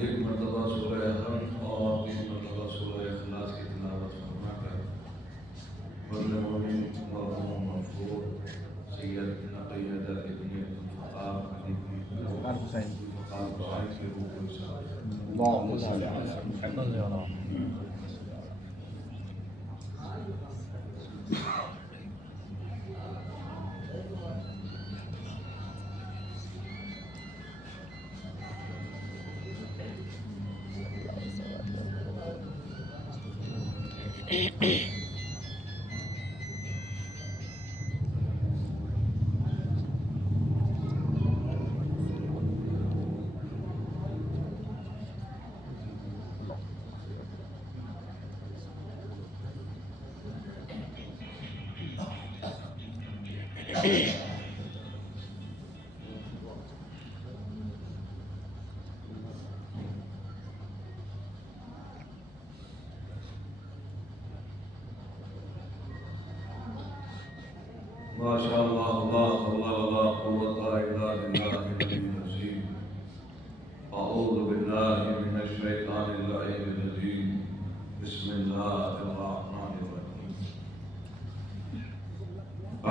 ایک مرتبہ سورہ حمد اور تین مرتبہ سورہ اخلاص کی تلاوت فرما کر فضل مومن مرحوم مغفور سید نقیت ابن فقار علی فقار حسین کے روح کو اللہم صل علی محمد. ما شاء الله لا حول ولا قوة إلا بالله العلي العظيم. أعوذ بالله من الشيطان اللعين الرجيم. بسم الله الرحمن الرحيم.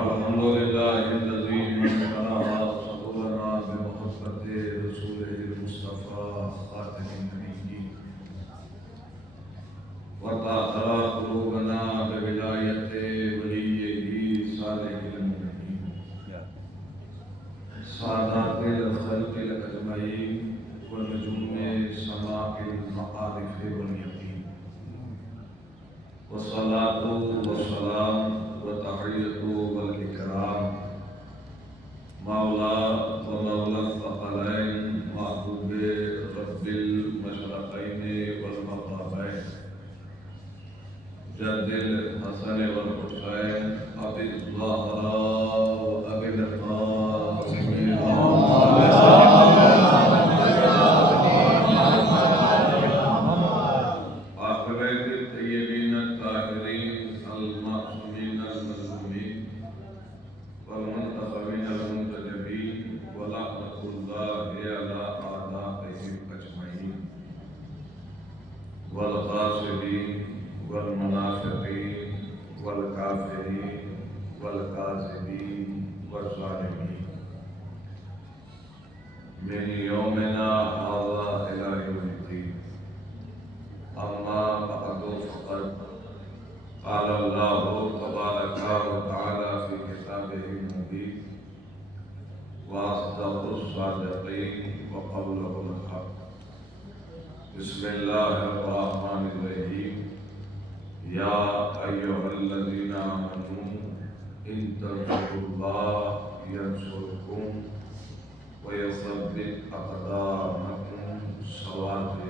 الحمد لله الذي شرح صدورنا بمحبة رسوله المصطفى خاتم النبيين وطهر قلوبنا بولاية وليه صالح سادات الخلق الأجمعين والنجوم سماء المعارف واليقين والصلاة والسلام والتحية والإكرام مولا ومولى الثقلين محبوب رب المشرقين والمغربين جد الحسن والحسين أبي الزهراء وأبي القاسم آخرت الطيبين الطاهرين المعصومين المظلومين والمنتخبين المنتجبين ولعنة الله على أعدائهم أجمعين والغاصبين والمنافقين والكافرين والكاذبين والظالمين من يومنا هذا إلى يوم الدين. أما بعد فقد قال الله تبارك وتعالى في كتابه المبين وأصدق الصادقين وقوله الحق. بسم الله الرحمن الرحيم. يا أيها الذين آمنوا إن تنصروا الله ينصركم ويثبت أقدامكم. صلاة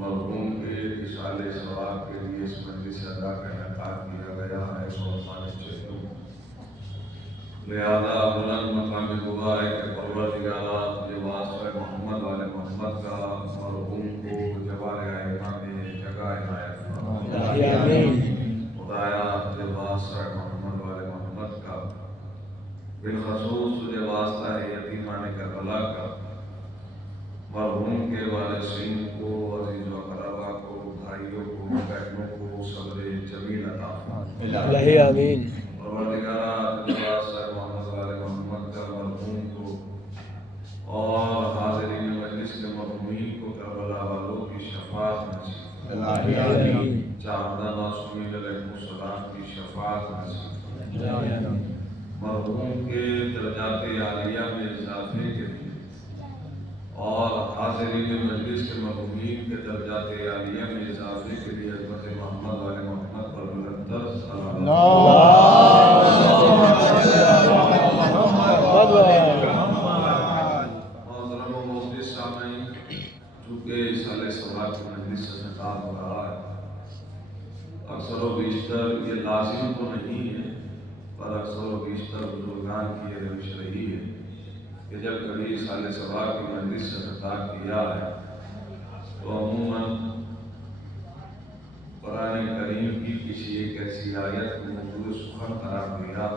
مرحوم کے اصال ثواب کے لیے اس مجلس ادا کا انعقاد کیا گیا ہے. لہذا بلند مقام دعا ہے کہ پروردگار یہ واسطہ محمد والے محمد کا مرحوم کو جوار ائمہ میں جگہ عنایت فرما. خدایا یہ واسطہ محمد والے محمد کا بالخصوص یہ واسطہ یتیمان کربلا کا مرحوم کے وارثین کو عزیز و اقربا کو بھائیوں کو بہنوں کو صبر جمیل عطا فرما. آمین. پروردگار محمد والے محمد کا مرحوم کو اور حاضرین مجلس کے مرحومین کو کربلا والوں کی شفاعت نصیب. چاہدہ معصومین علیہ السلام کی شفاعت نصیب. مرحوم کے درجات عالیہ میں اضافے کے لیے مرحومین کے درجات عالیہ میں اضافے کے لیے حضرت محمد والے محمد پر بلندر سلام محترم و معزز سامعین، چونکہ سال ثواب کی مجلس سے خطاب ہو رہا ہے، اکثر و بیشتر یہ لازم تو نہیں ہے پر اکثر و بیشتر بزرگان کی یہ روش رہی ہے کہ جب کبھی سال ثواب کی مجلس سے خطاب کیا ہے تو عموماً قرآن کریم کی کسی ایک ایسی آیت کو موضوع سخن قرار دیا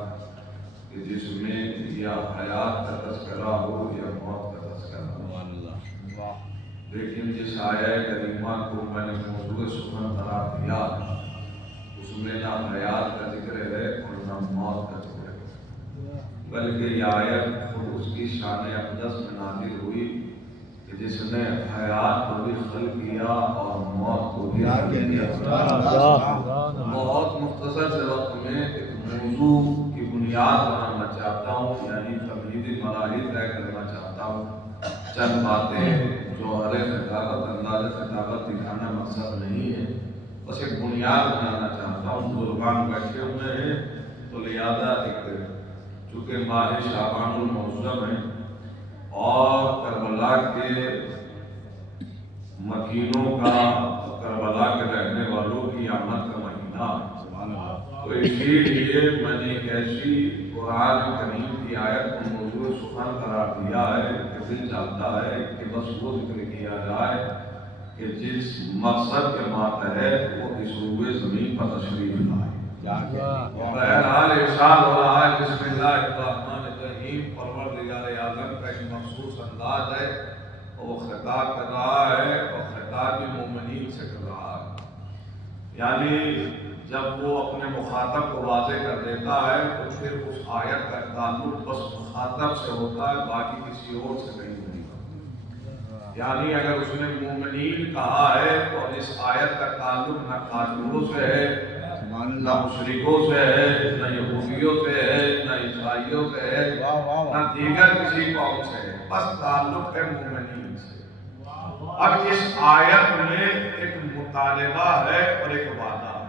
کہ جس میں یا حیات کا تذکرہ ہو یا موت کا تذکرہ ہو، لیکن جس آیت کریمہ کو میں نے موضوع سخن قرار دیا اس میں نہ حیات کا ذکر ہے اور نہ موت کا ذکر ہے، بلکہ یہ آیت خود اس کی شان اقدس میں نازل ہوئی کہ جس نے حیات کو بھی خلق کیا اور موت کو بھی خلق کیا۔ بہت مختصر سے وقت میں ایک موضوع کی بنیاد بنانا چاہتا ہوں، یعنی تمہیدی مراحل طے کرنا چاہتا ہوں، چند باتیں جو ہر خطابت انداز خطابت دکھانا مقصد نہیں ہے، بس ایک بنیاد بنانا چاہتا ہوں۔ بزرگان بیٹھے ہوئے ہیں تو لہٰذا ایک چونکہ ماہ شعبان المعظم ہے اور کربلا کے مکینوں کا، کربلا کے رہنے والوں کی آمد کا مہینہ ہے، تو اسی لیے میں نے ایک ایسی قرآن کریم کی آیت کو موضوع سخن قرار دیا ہے کہ دل چاہتا ہے کہ بس وہ ذکر کیا جائے کہ جس مقصد کے ماتحت وہ اس روئے زمین پر تشریف لائے۔ بہرحال ارشاد ہو رہا ہے بسم اللہ الرحمن الرحیم، پروردگار اعظم کا ایک مخصوص انداز ہے، وہ خطاب کر رہا ہے اور خطاب مومنین سے کر رہا ہے، یعنی جب وہ اپنے مخاطب کو واضح کر دیتا ہے تو پھر اس آیت کا تعلق بس مخاطب سے ہوتا ہے، باقی کسی اور سے نہیں ہوتا۔ یعنی اگر اس نے مومنین کہا ہے تو اس آیت کا تعلق نہ کافروں سے ہے، نہ مشرکوں سے ہے، نہ یہودیوں سے ہے، نہ عیسائیوں سے ہے، نہ دیگر کسی قوم سے ہے، بس تعلق ہے مومنین سے۔ اب اس آیت میں ایک مطالبہ ہے اور ایک وعدہ ہے،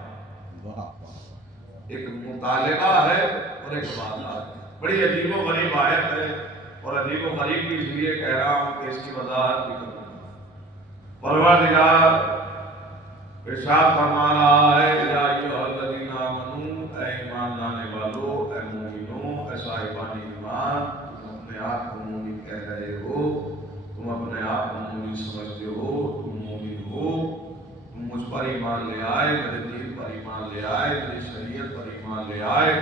ایک مطالبہ ہے اور ایک وعدہ ہے۔ بڑی عجیب و غریب آیت ہے اور عجیب و غریب بھی اس لیے کہہ رہا ہوں کہ اس کی وضاحت بھی کروں۔ پروردگار ارشاد فرما رہا ہے یا ایھا الذین آمنوا، اے ایمان لانے والو، اے مومنوں، اے صاحبان ایمان، تم اپنے آپ کو مومن کہہ رہے ہو، تم اپنے آپ کو مومن سمجھتے ہو، تم مومن ہو، تم مجھ پر ایمان لے آئے، میرے دین پر ایمان لے آئے، میری شریعت پر ایمان لے آئے،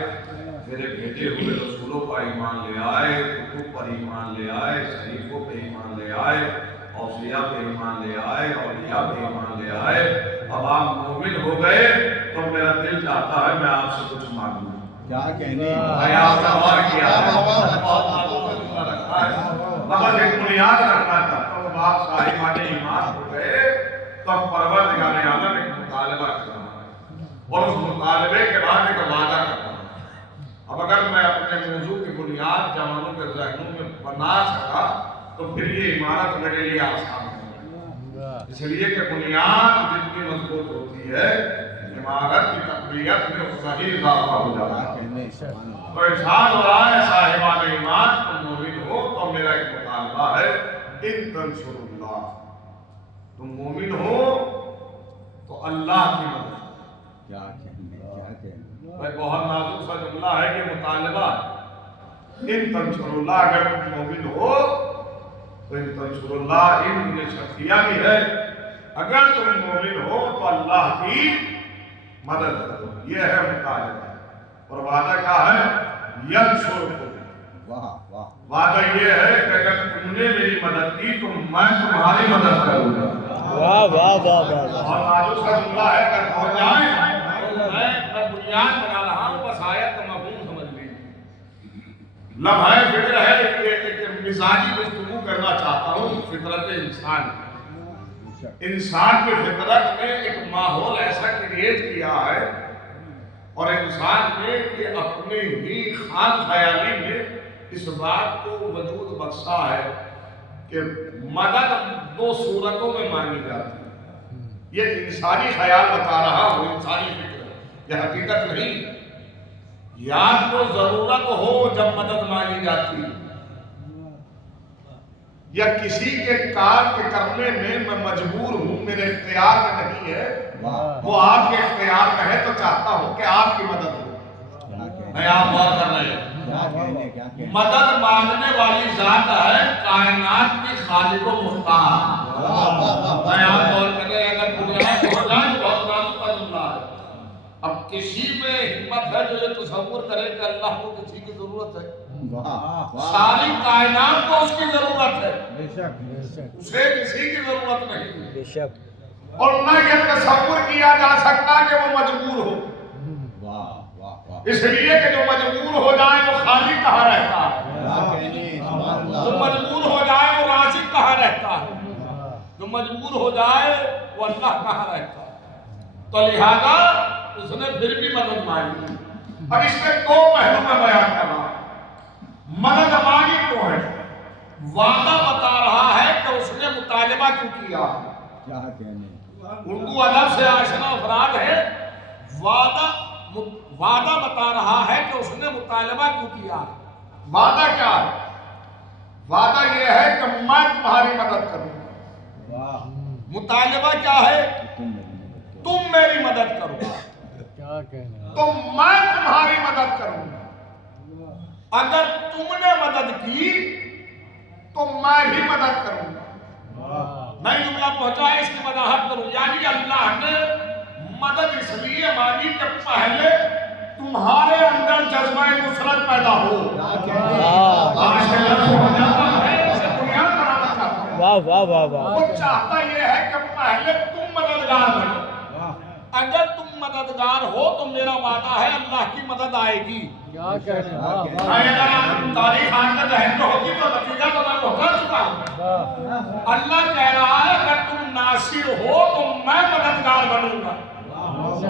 میرے بھیجے ہوئے رسولوں پر ایمان لے آئے، کتب پر ایمان لے آئے، صحیفوں پہ ایمان لے آئے، اوصیاء پہ ایمان لے آئے، اولیاء پہ ایمان لے آئے۔ اب آپ مومن ہو گئے تو میرا دل چاہتا ہے میں آپ سے کچھ مانگوں۔ کیا کہنے میں آپ کا وعدہ کیا ہے، مگر ایک بنیاد رکھنا چاہتا ہوں۔ آپ صاحبان ایمان ہو گئے تو اب پروردگار اعظم ایک مطالبہ کر رہا ہے اور اس مطالبے کے بعد ایک وعدہ کر رہا ہے۔ اب اگر میں اپنے موضوع کی بنیاد جوانوں کے ذہنوں میں بنا سکا تو پھر یہ عمارت میرے لیے آسان ہے، اس لیے کہ بنیاد جتنی مضبوط ہوتی ہے عمارت کی تقویت میں صحیح اضافہ ہو جاتا ہے۔ تو ارشاد ہو رہا ہے صاحبان ایمان تم مومن ہو تو میرا ایک مطالبہ ہے، ان تنصروا اللہ، تم مومن ہو تو اللہ کی مدد۔ کیا بھائی بہت نازک سا جملہ ہے کہ مطالبہ ان تنصروا اللہ، اگر تم مومن ہو تو ان تنصروا اللہ، ان شرطیہ بھی ہے، اگر تم مومن ہو تو اللہ کی مدد کرو، یہ ہے مطالبہ۔ اور وعدہ کیا ہے؟ ینصرکم، وعدہ یہ ہے کہ اگر تم نے میری مدد کی تو میں تمہاری مدد کروں گا۔ واہ واہ واہ واہ، اور نازک سا جملہ ہے، اگر ہو جائے میں بنیاد بنا رہا ہوں، بس آیت کا مفہوم سمجھ لیجیے۔ لمحہ فکر ہے، ایک مزاجی گفتگو کرنا چاہتا ہوں فطرت انسان کی۔ انسان کی فطرت میں ایک ماحول ایسا کریٹ کیا ہے اور انسان نے یہ اپنے ہی خام خیالی میں اس بات کو وجود بخشا ہے کہ مدد دو صورتوں میں مانگی جاتی ہے. یہ انسانی خیال بتا رہا ہوں، انسانی فکر، یہ حقیقت نہیں. یا تو ضرورت ہو جب مدد مانگی جاتی ہے، یا کسی کے کار کے کرنے میں میں مجبور ہوں، میرے اختیار میں نہیں ہے، وہ آپ کے اختیار میں ہے تو چاہتا ہوں کہ آپ کی مدد ہو. میں آپ غور کر رہے ہیں. مدد مانگنے والی ذات ہے کائنات کی خالق و مختار. میں آپ غور کر رہے ہیں. اگر بنیاد ہو جائے تو بہت نازک اللہ ہے. اب کسی میں ہمت ہے جو یہ تصور کرے کہ اللہ کو کسی کی ضرورت ہے؟ ساری کائنات کو اس کی ضرورت ہے، اسے کسی کی ضرورت نہیں. اور نہ یہ تصور کیا جا سکتا کہ وہ مجبور ہو، اس لیے کہ جو مجبور ہو جائے وہ خالق کہاں رہتا ہے، جو مجبور ہو جائے وہ رازق کہاں رہتا ہے، جو مجبور ہو جائے وہ اللہ کہاں رہتا ہے. تو لہذا اس نے پھر بھی مدد مانگی. اب اس کے دو پہلو میں بیان کر رہا ہوں. مدد مانگی کیوں ہے؟ وعدہ بتا رہا ہے کہ اس نے مطالبہ کیوں کیا. اردو ادب سے آشنا افراد ہے. وعدہ بتا رہا ہے کہ اس نے مطالبہ کیوں کیا. وعدہ کیا ہے؟ وعدہ یہ ہے کہ میں تمہاری مدد کروں گا. مطالبہ کیا ہے؟ تم میری مدد کرو. تو میں تمہاری مدد کروں گا. اگر تم نے مدد کی تو میں بھی مدد کروں گا. میں جملہ پہنچایا اس کی وضاحت کروں. یعنی اللہ نے مدد اس لیے مانگی کہ پہلے تمہارے اندر جذبہ نصرت پیدا ہو. وہ چاہتا یہ ہے کہ پہلے تم مددگار بنو. اگر تم مددگار ہو تو میرا وعدہ ہے اللہ کی مدد آئے گی. اگر تاریخ آج کا ذہن میں ہوتی تو نتیجہ تو میں پہنچا چکا ہوں. اللہ کہہ رہا ہے اگر تم ناصر ہو تو میں مددگار بنوں گا.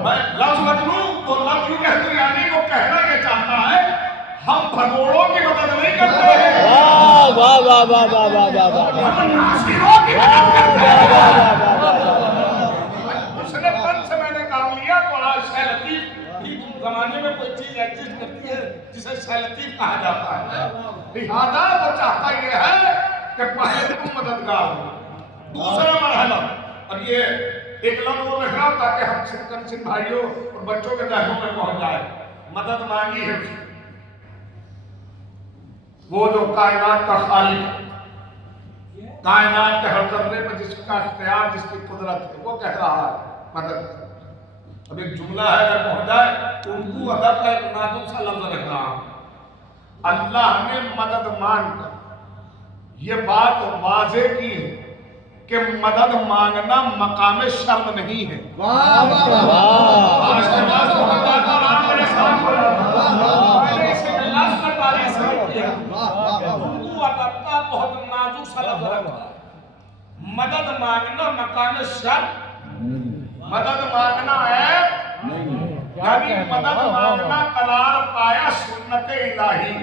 میں لفظ بدلوں تو لفظ یوں کہتے ہیں، یعنی وہ کہنا یہ چاہتا ہے ہم بھگوڑوں کی مدد نہیں کرتے ہیں، ہم ناصروں کی مدد کرتے ہیں. اس نے پن سے میں نے کام لیا تو آج شہ لطیف ہی زمانے میں کوئی چیز ایگزسٹ کرتی ہے جسے شہ لطیف کہا جاتا ہے. لہذا وہ چاہتا یہ ہے کہ پہلے تم مددگار ہو. دوسرا مرحلہ، اور یہ ایک لفظ وہ رکھ رہا تاکہ ہم سن بھائیوں اور بچوں کے ذہنوں میں پہنچ جائے. مدد مانگی ہے وہ جو کائنات کا خالق، کائنات کے ہر ذرے میں جس کا اختیار، جس کی قدرت ہے، وہ کہہ رہا ہے مدد. اب ایک جملہ ہے اگر پہنچ جائے، اردو ادب کا ایک نازک سا لفظ رکھ رہا ہوں. اللہ نے مدد مانگ کر یہ بات واضح کی ہے کہ مدد مانگنا مقام شرم نہیں ہے. بہت نازک سا لفظ رکھا ہے. مدد مانگنا مقام شرم، مدد مانگنا ہے یعنی مدد مانگنا قرار پایا سنت الہی.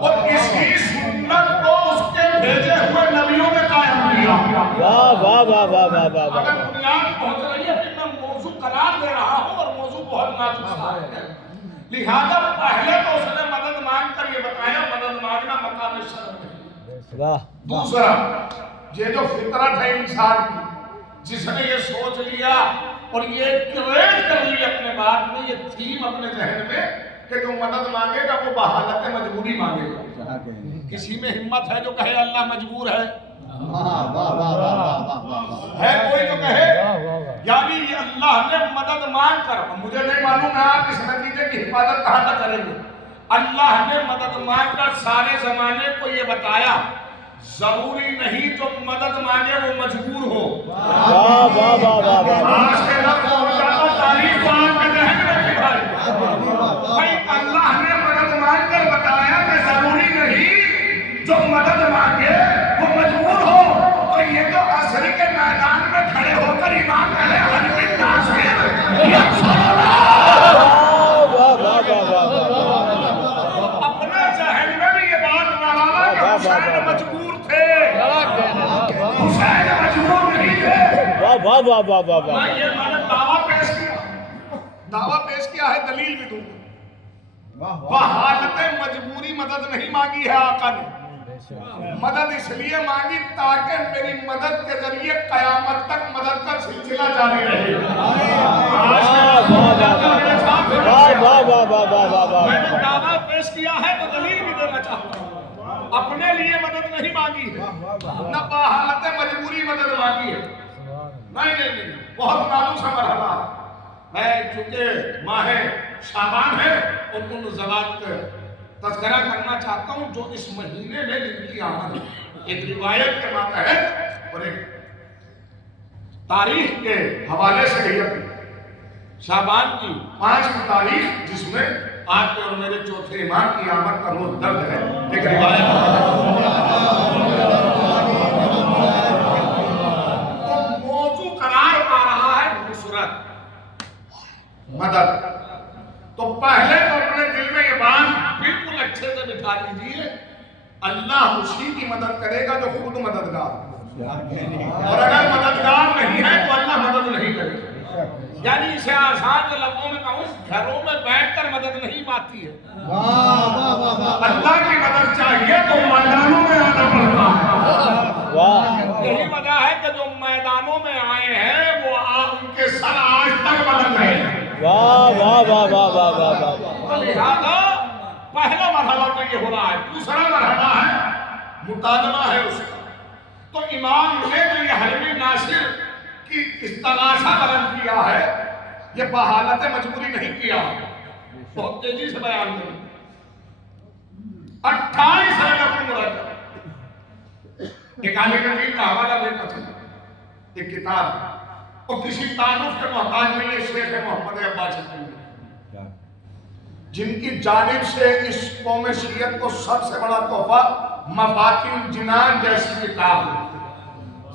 اور اسی سنت کو اس کے بھیجے ہوئے نبیوں نے قائم کیا. اگر بنیاد پہنچ رہی ہے کہ میں موضوع قرار دے رہا ہوں اور موضوع بہت نازک ہے، لہذا پہلے تو اس نے مدد مانگ کر یہ بتایا مدد مانگنا مقام شرم نہیں. دوسرا، یہ جو فطرت ہے انسان کی، جس نے یہ سوچ لیا اور یہ کریٹ کر لی اپنے بات میں، یہ تھیم اپنے ذہن میں کہ جو مدد مانگے گا وہ بحالت مجبوری مانگے گا. کسی میں ہمت ہے جو کہے اللہ مجبور ہے؟ ہے کوئی جو کہے؟ یعنی اللہ نے مدد مانگ کر، مجھے نہیں معلوم ہے آپ اس نتیجے کی حفاظت کہاں تک کریں گے. اللہ نے مدد مانگ کر سارے زمانے کو یہ بتایا ضروری نہیں جو مدد مانگے وہ مجبور ہو. آج کے لفظ بہت زیادہ تعریف آپ کے ذہن میں کی بھائی. اللہ نے مدد مانگ کر بتایا کہ ضروری نہیں جو مدد مانگے وہ مجبور ہو. تو یہ تو عصر کے میدان میں کھڑے ہو کر امام اپنے ذہن میں بھی یہ بات ڈالا کہ حسین مجبور تھے، حسین مجبور نہیں تھے۔ واہ واہ واہ واہ واہ واہ میں نے دعویٰ پیش کیا ہے، دلیل بھی دوں گا۔ بحالت مجبوری مدد نہیں مانگی ہے آقا نے، مدد اس لیے مانگی تاکہ میری مدد کے ذریعے قیامت تک مدد کا سلسلہ جاری رہے۔ میں نے دعویٰ پیش کیا ہے تو دلیل بھی دینا چاہتا ہوں۔ اپنے لیے مدد نہیں مانگی ہے، نہ بحالت مجبوری مدد مانگی ہے، نہیں، بہت نازک سا مرحلہ۔ میں چونکہ ماہ شعبان ہے اور ان ذوات کا تذکرہ کرنا چاہتا ہوں جو اس مہینے میں جن کی آمد ہے، ایک روایت کے ماتحت اور ایک تاریخ کے حوالے سے ہے۔ شعبان کی 5 تاریخ جس میں آپ کے اور میرے چوتھے امام کی آمد کا روز درج ہے، ایک روایت تو موضوع قرار پا رہا ہے نصرت، مدد۔ تو پہلے تو اپنے دل میں یہ بات بالکل اچھے سے بٹھا لیجیے، اللہ اسی کی مدد کرے گا جو خود مددگار، اور اگر مددگار نہیں ہے تو اللہ مدد نہیں کرے گا۔ یعنی اسے آسان کے لفظوں میں کہوں، گھروں میں بیٹھ کر مدد نہیں پاتی ہے، اللہ کی مدد چاہیے تو میدانوں میں آنا پڑتا ہے۔ یہی وجہ ہے کہ جو میدانوں میں آئے ہیں وہ ان کے سر آج تک بلند ہیں۔ لہذا پہلا مرحلہ تو یہ ہو رہا ہے، دوسرا مرحلہ ہے مطالبہ ہے اس کا۔ تو امام نے جو یہ حرم ناصر کی استغاثہ بلند کیا ہے، یہ بحالت مجبوری نہیں کیا، بہت تیزی سے بیان کروں۔ 28 رجب المرجب، ایک عالم دین کا حوالہ دینا چاہتا ہوں، ایک کتاب اور کسی تعارف کے محتاج نہیں ہے، شیخ محمد عباس شفیع جن کی جانب سے اس قوم شیعت کو سب سے بڑا تحفہ مفاتیح الجنان جیسی کتاب ہے،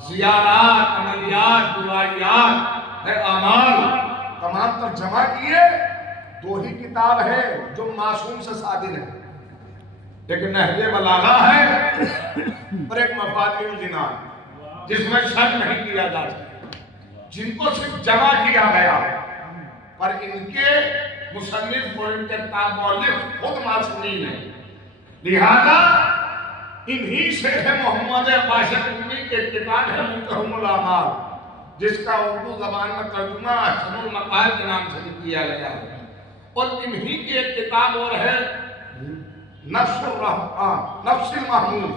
زیارات، عملیات، دعائیات، اعمال تمام ترجمہ کیے، 2 ہی کتاب ہے جو معصوم سے صادر ہے، ایک نہج بلاغہ ہے اور ایک مفاتیح الجنان جس میں شک نہیں کیا جا سکتا، جن کو صرف جمع کیا گیا، پر ان کے مصنف و ان کے مؤلف خود معصومین ہیں۔ لہذا انہی شیخ محمد عباس شفیع کے کتاب ہے منتہی الاعمال، جس کا اردو زبان میں ترجمہ احسن المقال کے نام سے کیا گیا ہے، اور انہی کی ایک کتاب اور ہے نفس المحمود۔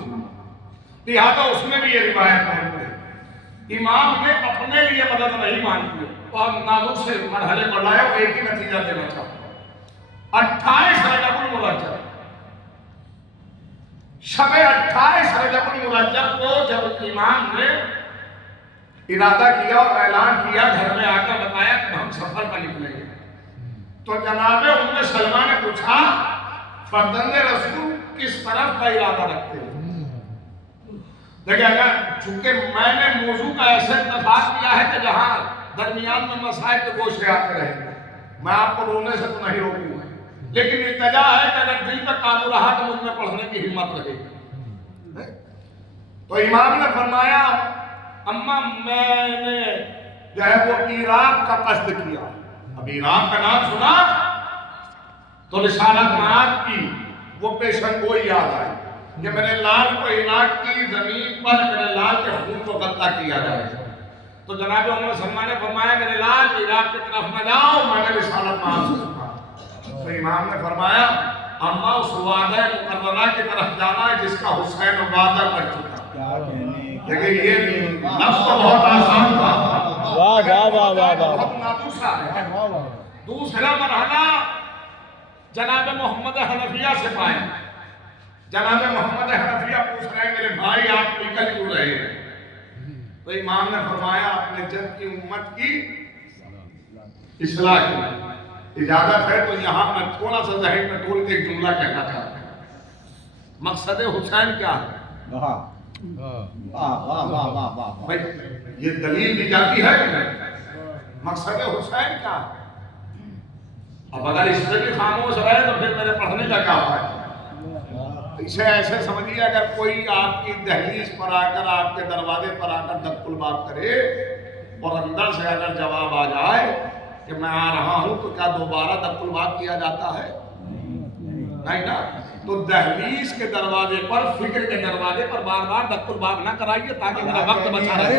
لہذا اس میں بھی یہ روایت موجود ہے، امام نے اپنے لیے مدد نہیں مانگی ہے، اور نازک سے مرحلے پر لائے اور ایک ہی نتیجہ دینا چاہتا ہوں۔ 28 رجب المرجب، شب 28 رجب المرجب کو جب امام نے ارادہ کیا اور اعلان کیا، گھر میں آ کر بتایا کہ ہم سفر پر نکلیں گے، تو جناب ام سلمہ نے پوچھا فرزند رسول کس طرف کا ارادہ رکھتے ہیں؟ دیکھیں اگر چونکہ میں نے موضوع کا ایسا اتفاق کیا ہے کہ جہاں درمیان میں مسائل کے گوشے آتے رہے، میں آپ کو رونے سے تو نہیں روکوں گا، لیکن التجا ہے کہ اگر دل پہ قابو رہا تو مجھ میں پڑھنے کی ہمت رہے گی۔ تو امام نے فرمایا اما میں نے جو ہے وہ عراق کا قصد کیا، اب عراق کا نام سنا تو رسالت معاد کی وہ پیشن گوئی یاد آئی کہ میرے لال کو عراق کی زمین پر میرے لال کے خون کو غلطہ کیا جائے، تو جناب ام سلمہ نے فرمایا میرے لال عراق کی طرف نہ جاؤ، میں نے رسالت معاد سے سنا۔ تو امام نے فرمایا اما اس وعدہ مقررہ کی طرف جانا ہے جس کا حسین وعدہ کر چکا۔ لیکن یہ لفظ تو بہت آسان تھا، بہت نادوسا ہے۔ دوسرا مرحلہ جناب محمد حنفیہ سے پائے، جناب محمد حنفیہ پوچھ رہے ہیں میرے بھائی آپ نکل کیوں رہے ہیں؟ تو امام نے فرمایا اپنے جد کی امت کی اصلاح کی اجازت ہے تو یہاں میں تھوڑا سا ذہن میں ٹول کے ایک جملہ کہنا چاہتا ہوں۔ مقصد حسین کیا ہے؟ بھائی یہ دلیل دی جاتی ہے کہ نہیں؟ مقصد حسین کیا ہے؟ اب اگر اس سے بھی خاموش رہے تو پھر میرے پڑھنے کا کیا فائدہ؟ اسے ایسے سمجھیے اگر کوئی آپ کی دہلیز پر آ کر آپ کے دروازے پر آ کر دق الباب کرے اور اندر سے اگر جواب آ جائے کہ میں آ رہا ہوں تو کیا دوبارہ دق الباب کیا جاتا ہے؟ نہیں نا. تو دہلیز کے دروازے پر فکر کے دروازے پر بار بار دق الباب نہ کرائیے تاکہ میرا وقت بچا رہے.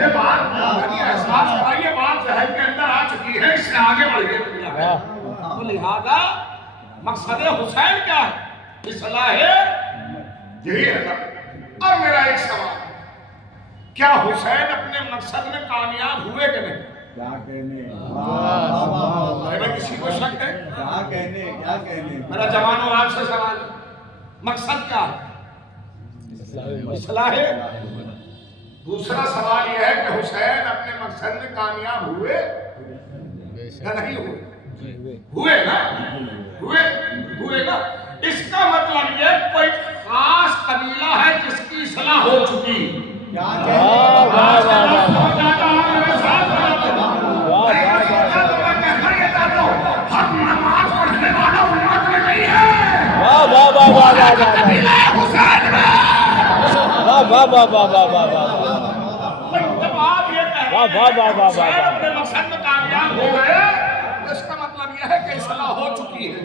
یہ بات یعنی احساس کرائیے بات ذہن کے اندر آ چکی ہے، اس سے آگے بڑھیے. تو لہذا مقصد حسین کیا ہے؟ اصلاح یہی ہے نا. اب میرا ایک سوال، کیا حسین اپنے مقصد میں کامیاب ہوئے کہ نہیں؟ میں کسی کو شک ہے؟ میرا جوانوں آپ سے سوال ہے، مقصد کیا ہے؟ اصلاح ہے. دوسرا سوال یہ ہے کہ حسین اپنے مقصد میں کامیاب ہوئے یا نہیں ہوئے؟ ہوئے نا. ہوئے نا. اس کا مطلب یہ کوئی خاص قبیلہ ہے جس کی اصلاح ہو چکی. اپنے مقصد میں کامیاب ہو گئے، اس کا مطلب یہ ہے کہ اصلاح ہو چکی ہے.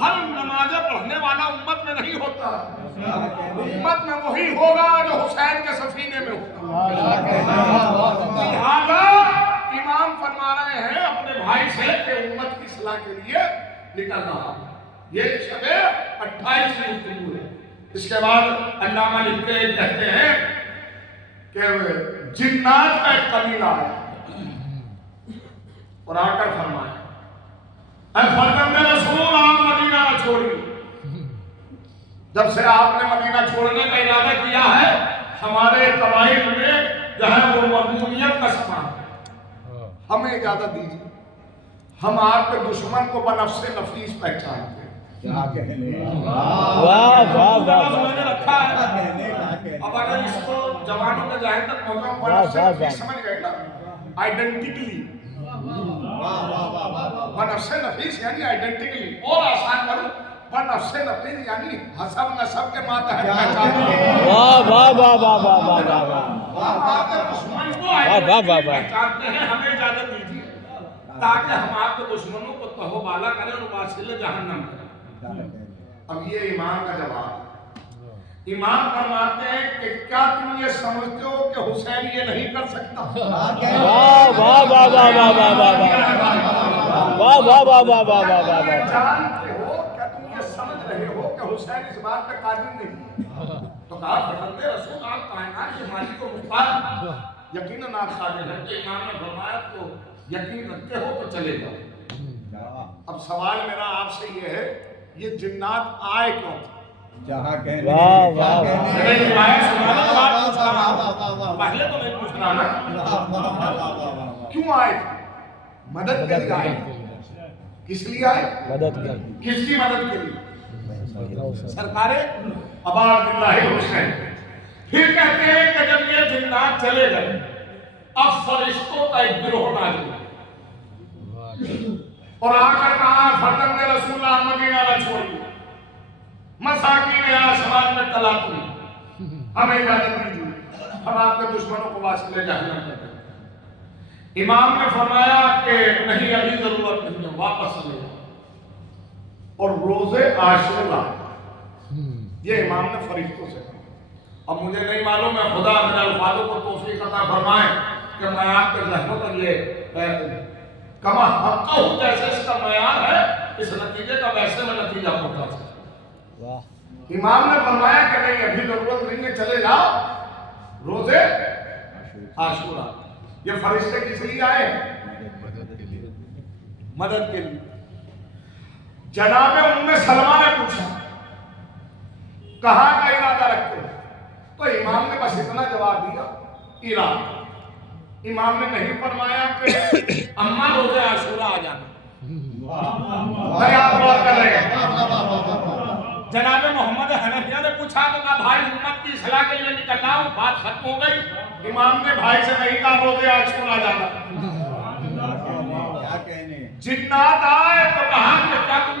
ہر نمازیں پڑھنے والا امت میں نہیں ہوتا، امت میں وہی ہوگا جو حسین کے سفینے میں ہوگا. لہذا امام فرما رہے ہیں اپنے بھائی سے کہ امت کی اصلاح کے لیے نکل رہا. یہ شب 28 کی گفتگو ہے. اس کے بعد علامہ لکھتے کہتے ہیں کہ جنات کا ایک قبیلہ ہے اور آ کر فرمایا اے فرزند رسول آپ مدینہ نہ چھوڑیے. جب سے آپ نے مدینہ چھوڑنے کا ارادہ کیا ہے ہمارے قبائل میں جو ہے وہ مقبولیت کا سامان ہے، ہمیں اجازت دیجیے، ہم آپ کے دشمن کو بنفس نفیس پہچانتے ہیں. رکھا ہے. اب اگر اس کو جوانوں کے ذہن تک پہنچاؤں بنفس نفیس سمجھ گئے نا، آئیڈینٹیکلی. بنفس نفیس یعنی آئیڈینٹیکلی. اور آسان کروں، بنفس نفیس یعنی حسب نسب کے ماتحت پہچانتے ہیں. آپ کے دشمن کو آئیڈینٹیکلی پہچانتے ہیں. ہمیں اجازت دیجیے تاکہ ہم آپ کے دشمنوں کو تہو بالا کریں اور واصل جہنم کریں. اب یہ امام کا جواب ہے. امام فرماتے ہیں کہ کیا تم یہ سمجھتے ہو کہ حسین یہ نہیں کر سکتا؟ جانتے ہو، کیا تم یہ سمجھ رہے ہو کہ حسین اس بات پہ قادر نہیں؟ تو کہا فرزند رسول آپ کائنات کے مالک و مختار یقیناً آپ قادر ہیں. کہ امام نے فرمایا تو یقین رکھتے ہو تو چلے جاؤ. اب سوال میرا آپ سے یہ ہے، یہ جنات آئے کیوں؟ پہلے تو نہیں پوچھ رہا نا، کیوں آئے تھے؟ مدد کے لیے آئے. کس لیے آئے؟ کس کی مدد کے لیے؟ سرکار ابا عبداللہ حسین. پھر کہتے ہیں کہ جب یہ جنات چلے گئے اب فرشتوں کا ایک گروہ نازل اور آ کر کہا فرزند رسول اللہ مدینہ نہ چھوڑیے، مساکین آسمان میں طلاق ہوئی، ہمیں اجازت دیجیے ہم آپ کے دشمنوں کو واصل جہنم کرتے ہیں. امام نے فرمایا کہ نہیں ابھی ضرورت نہیں ہے، واپس چلے جاؤ. اور روزے عاشورہ یہ امام نے فرشتوں سے کہا. اب مجھے نہیں معلوم ہے، خدا میرے الفاظوں کو توفیق عطا فرمائے کہ میں آپ کے ذہنوں پر یہ کما حقہ ہوں جیسے اس کا معیار ہے اس نتیجے کا ویسے میں نتیجہ پہنچا سکتا. امام نے فرمایا کہ نہیں ابھی ضرورت نہیں ہے، چلے جاؤ روزے عاشورہ. یہ فرشتے کس لیے آئے؟ مدد کے لیے. جناب ام سلمہ نے پوچھا کہاں کا ارادہ رکھتے ہیں؟ تو امام نے بس اتنا جواب دیا ارادہ. امام نے نہیں فرمایا کہ اماں روزے عاشورہ آ جانا. بھائی آپ غور کر رہے ہیں. جناب محمد حنفیہ نے پوچھا تو کہا بھائی امت کی اصلاح کے لیے نکلنا ہوں، بات ختم ہو گئی. امام نے بھائی سے نہیں کہا روزے عاشورہ جانا. جنات آئے تو کہا کہ کیا تم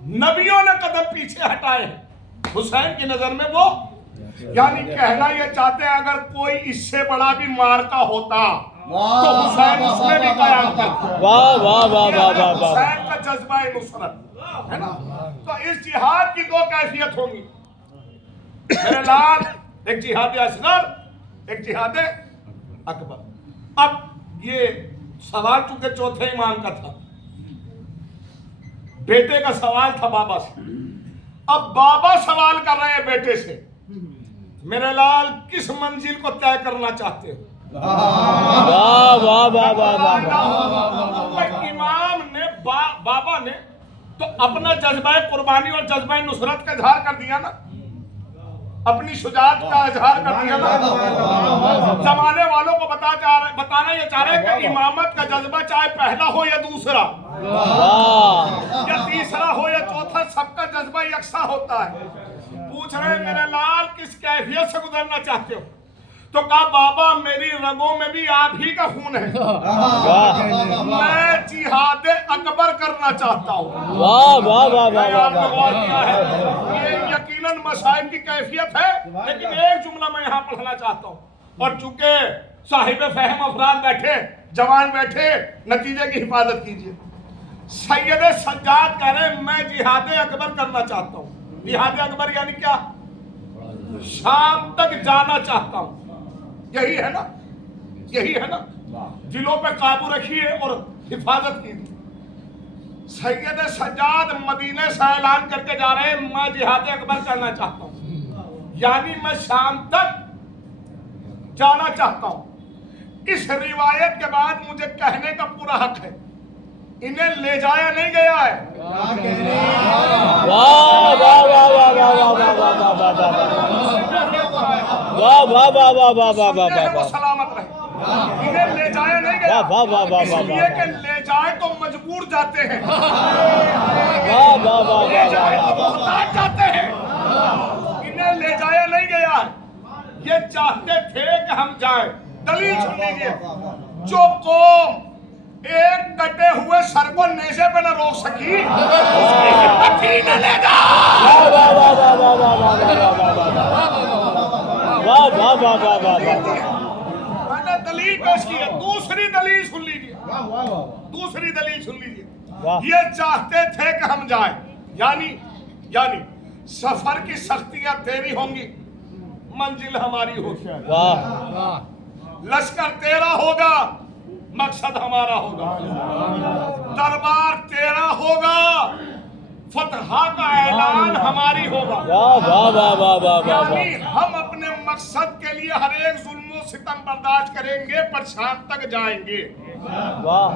نبیوں نے قدم پیچھے ہٹائے ہیں. حسین کی نظر میں وہ یعنی کہنا یہ چاہتے ہیں اگر کوئی اس سے بڑا بھی مارکا ہوتا تو حسین اس میں بھی قیام کرتا. واہ واہ واہ واہ واہ واہ. حسین کا جذبہ نصرت ہے نا. تو اس جہاد کی دو کیفیت ہوں گی میرے لال, ایک جہاد اصغر, ایک جہاد اکبر. اب یہ سوال چونکہ چوتھے امام کا تھا, بیٹے کا سوال تھا بابا سے, اب بابا سوال کر رہے ہیں بیٹے سے, میرے لال کس منزل کو طے کرنا چاہتے ہو؟ واہ واہ واہ واہ واہ. امام نے بابا نے تو اپنا جذبہ قربانی اور جذبہ نصرت کا اظہار کر دیا نا, اپنی شجاعت کا اظہار کر دیا نا. زمانے والوں کو بتانا یہ چاہ رہے ہیں کہ امامت کا جذبہ چاہے پہلا ہو یا دوسرا یا تیسرا ہو یا چوتھا, سب کا جذبہ یکساں ہوتا ہے. پوچھ رہے ہیں میرے لال کس کیفیت سے گزرنا چاہتے ہو؟ تو کہا بابا میری رگوں میں بھی آپ ہی کا خون ہے, میں جہاد اکبر کرنا چاہتا ہوں. واہ واہ واہ واہ آپ نے واہ. غور کیا ہے, یہ یقیناً مصائب کی کیفیت ہے, لیکن ایک جملہ میں یہاں پڑھنا چاہتا ہوں, اور چونکہ صاحب فہم افراد بیٹھے, جوان بیٹھے, نتیجے کی حفاظت کیجئے. سید سجاد کہہ رہے ہیں میں جہاد اکبر کرنا چاہتا ہوں. جہاد اکبر یعنی کیا؟ شام تک جانا چاہتا ہوں. یہی ہے نا, یہی ہے نا. دلوں پہ قابو رکھیے اور حفاظت کیجیے. سید سجاد مدینے سے اعلان کر کے جا رہے ہیں میں جہاد اکبر کرنا چاہتا ہوں, یعنی میں شام تک جانا چاہتا ہوں. اس روایت کے بعد مجھے کہنے کا پورا حق ہے, انہیں لے جایا نہیں گیا ہے. واہ واہ واہ واہ واہ واہ واہ واہ واہ واہ. واہ واہ واہ واہ واہ واہ واہ واہ. وہ سلامت رہے. انہیں لے جایا نہیں گیا, واہ واہ واہ اس واہ لیے کہ لے جائے تو مجبور جاتے ہیں, واہ واہ واہ لے جائے واہ تو محتاج جاتے ہیں. انہیں لے جایا نہیں گیا ہے, یہ چاہتے تھے کہ ہم جائیں. دلیل سن لیجیے, جو قوم ایک کٹے ہوئے سر کو نیزے پہ نہ روک سکی نہ لے جا. واہ واہ واہ واہ واہ واہ واہ واہ واہ واہ واہ. میں نے دلیل پیش کی ہے. دوسری دلیل سن لیجیے, دوسری دلیل سن لیجیے. یہ چاہتے تھے کہ ہم جائیں, یعنی سفر کی سختیاں تیری ہوں گی, منزل ہماری ہوگی. واہ. لشکر تیرا ہوگا, مقصد ہمارا ہوگا. دربار تیرا ہوگا, فتح کا اعلان ہماری ہوگا. واہ واہ واہ واہ واہ واہ. یعنی ہم اپنے مقصد کے لیے ہر ایک ظلم و ستم برداشت کریں گے, پر شام تک جائیں گے. واہ.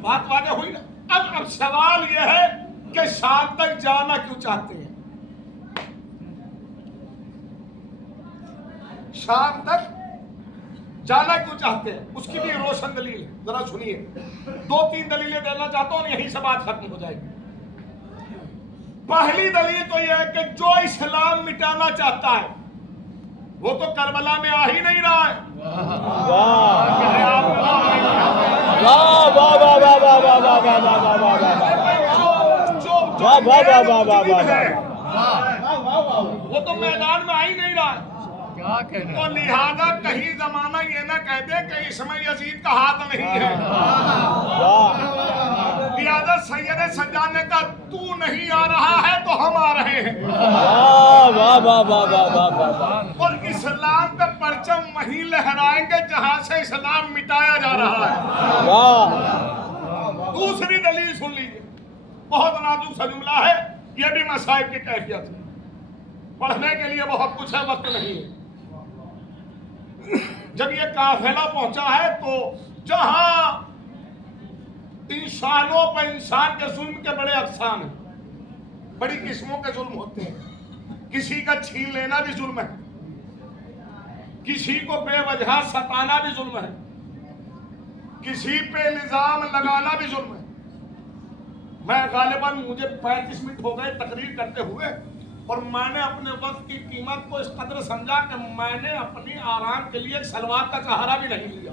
بات واضح ہوئی نا. اب سوال یہ ہے کہ شام تک جانا کیوں چاہتے ہیں؟ شام تک جانا کیوں چاہتے ہیں؟ اس کی بھی روشن دلیل ہے, ذرا سنیے. 2-3 دلیلیں دینا چاہتا ہوں, یہیں سے بات ختم ہو جائے گی. پہلی دلیل تو یہ ہے کہ جو اسلام مٹانا چاہتا ہے وہ تو کربلا میں آ ہی نہیں رہا ہے. واہ واہ واہ واہ واہ واہ واہ واہ واہ واہ واہ واہ واہ. وہ تو میدان میں آ ہی نہیں رہا ہے. تو لہذا کہیں زمانہ یہ نہ کہہ دے کہ اس میں یزید کا ہاتھ نہیں ہے. لہذا سید سجاد نے کہا تو نہیں آ رہا ہے تو ہم آ رہے ہیں. اور اسلام کا پرچم وہیں لہرائیں گے جہاں سے اسلام مٹایا جا رہا ہے. دوسری دلیل سن لیجیے, بہت نازک سا جملہ ہے, یہ بھی مصائب کی کیفیت ہے. پڑھنے کے لیے بہت کچھ ہے, وقت نہیں ہے. جب یہ قافلہ پہنچا ہے تو جہاں انسانوں پر انسان کے ظلم کے بڑے اقسام ہیں, بڑی قسموں کے ظلم ہوتے ہیں. کسی کا چھین لینا بھی ظلم ہے, کسی کو بے وجہ ستانا بھی ظلم ہے, کسی پہ الزام لگانا بھی ظلم ہے. میں غالباً مجھے 35 منٹ ہو گئے تقریر کرتے ہوئے, اور میں نے اپنے وقت کی قیمت کو اس قدر سمجھا کہ میں نے اپنی آرام کے لیے سلوات کا سہارا بھی نہیں لیا.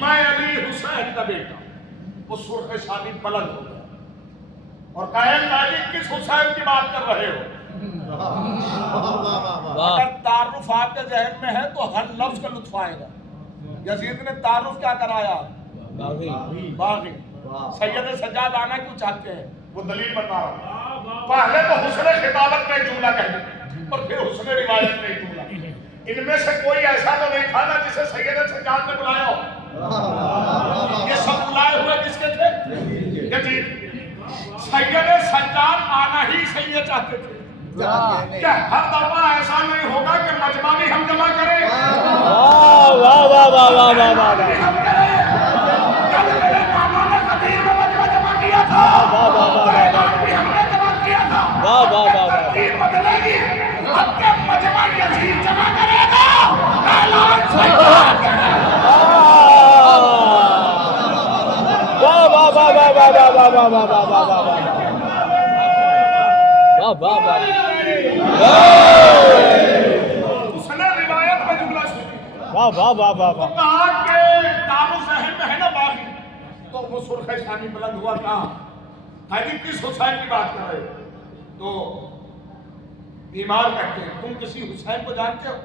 میں علی حسین کا بیٹا. وہ سرخ شانی بلند ہو گیا اور قائم قاضی کس حسین کی بات کر رہے ہو؟ اگر تعارف آپ کے ذہن میں ہے تو ہر لفظ کا لطف آئے گا. یزید نے تعارف کیا کرایا؟ باغی. سید سجاد آنا کیوں چاہتے ہیں؟ وہ دلیل بتا رہا ہوں. پہلے تو حسن خطابت میں جملہ کہہ دیا اور پھر حسن روایت میں جملہ. ان میں سے کوئی ایسا تو نہیں تھا نا جسے سید سجاد نے بلایا ہو. یہ سب بلائے ہوئے کس کے تھے؟ یزید. سید سجاد آنا ہی اس لیے چاہتے تھے کہ ہر دفعہ ایسا نہیں ہوگا کہ مجمع بھی ہم جمع کریں. واہ واہ واہ واہ واہ واہ واہ واہ. جب میرے ماما نے قدیر میں مجمع جمع کیا تھا تو اعلان بھی ہم نے جمع کیا تھا. واہ واہ واہ واہ. ترتیب بدلے گی. اب کے مجمع یزید جمع کرے گا. اعلان سجاد کرے گا. واہ واہ واہ واہ واہ واہ واہ واہ واہ واہ واہ واہ واہ. واہ واہ اس نے روایت میں جملہ سنی. واہ واہ واہ واہ تو واہ. کہا کہ تعارف ذہن میں ہے نا باغی. تو وہ سرخ شانی بلند ہوا. کہا حیدر کس حسین کی بات کر رہے ہو؟ تو بیمار کہتے ہیں تم کسی حسین کو جانتے ہو؟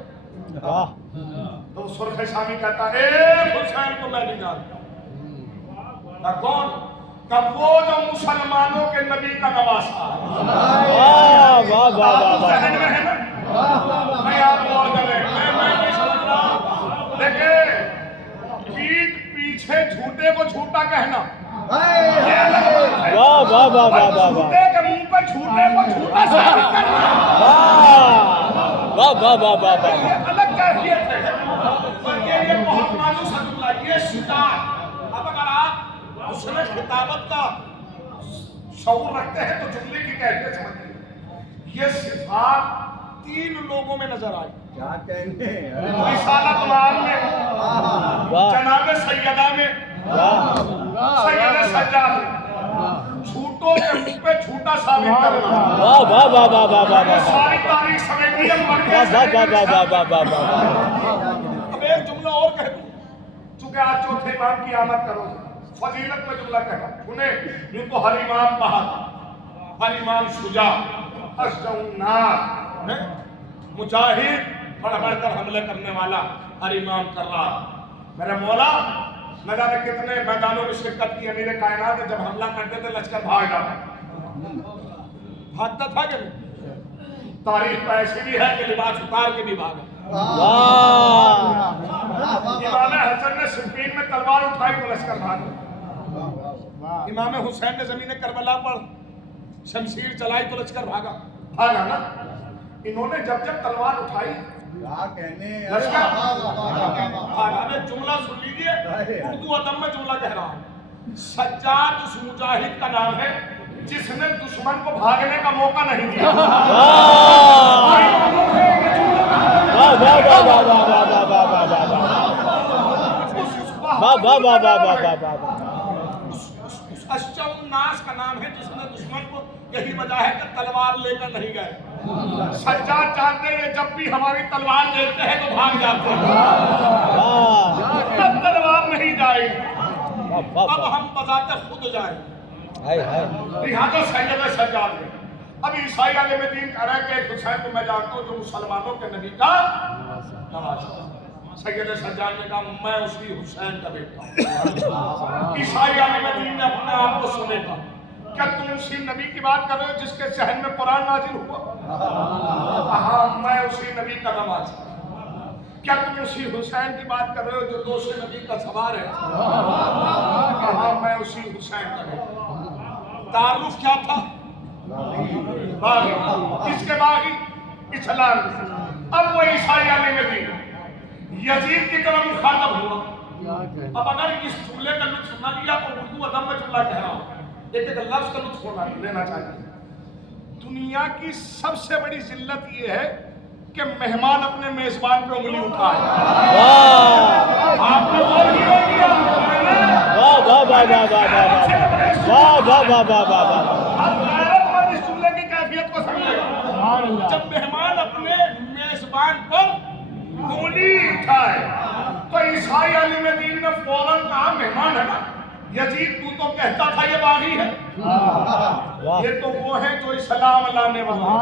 واہ. تو وہ سرخ شانی کہتا ہے ایک حسین کو میں نہیں جانتا. کون؟ کب وہ جو مسلمانوں کے نبی کا نواسا ہے. واہ واہ واہ واہ واہ. ذہن میں ہے نا؟ میں آپ غور کریں. میں نہیں سمجھ رہا. دیکھیں پیٹھ پیچھے جھوٹے کو جھوٹا کہنا. واہ واہ واہ واہ واہ واہ. جھوٹے کے منہ پہ جھوٹے کو جھوٹا ثابت کرنا. واہ واہ واہ واہ واہ. یہ الگ کیفیت ہے. اور یہ بہت مانوس جملہ. یہ شجاعت. اب اگر آپ اس نے خطابت کا شعور رکھتے ہیں تو جملے کی کیفیت سمجھیں. یہ صفات تین لوگوں میں نظر آئی. کیا کہنے رسالت مآل میں, جناب سیدہ میں, سید سجاد میں. جھوٹوں کے منہ پہ جھوٹا ثابت کرنا. واہ واہ واہ واہ واہ واہ واہ. ساری تاریخ سمیٹی ہے. واہ واہ واہ واہ واہ واہ واہ. اب ایک جملہ اور کہہ دوں چونکہ آج چوتھے امام کی آمد کرو. فضیلت میں جملہ کہا. انہیں جن کو ہر امام بہادر, ہر امام شجاع, اشجع الناس, مجاہد, بڑھ بڑھ کر حملے کرنے والا ہر امام کر رہا. میرے مولا نہ جانے کتنے میدانوں میں شرکت کی. امیر کائنات جب حملہ کرتے تھے لشکر بھاگ جاتا. بھاگتا تھا کہ نہیں؟ تاریخ پہ ایسی بھی ہے کہ لباس اتار کے بھی بھاگا. امام حسن نے صفین میں تلوار اٹھائی تو لشکر بھاگا. امام حسین نے زمین کربلا پر شمشیر چلائی تو لشکر بھاگا. بھاگا نا. انہوں نے جب جب تلوار اٹھائی کیا کہنے لشکر بھاگا. میں جملہ سن لیجئے, اردو ادب میں جملہ کہہ رہا ہوں. سجاد اس مجاہد کا نام ہے جس نے دشمن کو بھاگنے کا موقع نہیں دیا. اشجع الناس کا نام ہے جس نے دشمن کو یہی وجہ ہے کہ تلوار لے کر نہیں گئے. سجاد جانتے ہیں جب بھی ہماری تلوار دیکھتے ہیں تو بھاگ جاتے ہیں. اب تلوار نہیں جائے گی. اب ہم بذات خود جائیں. لہذا سید سجاد نے. اب عیسائی عالم دین کہہ رہا ہے کہ ایک حسین کو میں جانتا ہوں جو مسلمانوں کے نبی کا نواسا. سید سجاد نے کہا میں اسی حسین کا بیٹا ہوں. عیسائی عالم دین نے اپنے آپ کو سمیٹا. کیا تم اسی نبی کی بات کر رہے ہو جس کے ذہن میں قرآن نازل ہوا؟ ہاں میں اسی نبی کا نواسا. کیا تم اسی حسین کی بات کر رہے ہو جو دوسرے نبی کا سوار ہے؟ ہاں میں اسی حسین کا بیٹا. تعارف کیا تھا؟ باغی. کس کے باغی؟ اسلام. اب وہ عیسائی عالم دین یزید کی طرف مخاطب ہوا. اب اگر اس جملے کا لطف نہ لیا تو اردو ادب میں جملہ کہہ رہا ہوں. ایک لفظ کا لطف لینا چاہیے. دنیا کی سب سے بڑی ذلت یہ ہے کہ مہمان اپنے میزبان پہ انگلی اٹھائے. آپ نے غور نہیں کیا. غیرت مند اس جملے کی کیفیت کو سمجھے گا. جب مہمان اپنے میزبان پر انگلی اٹھائے تو عیسائی عالم دین نے فوراً کہا مہمان ہے نا یزید تو کہتا تھا یہ باغی ہے، یہ تو وہ ہے جو اسلام لانے والا۔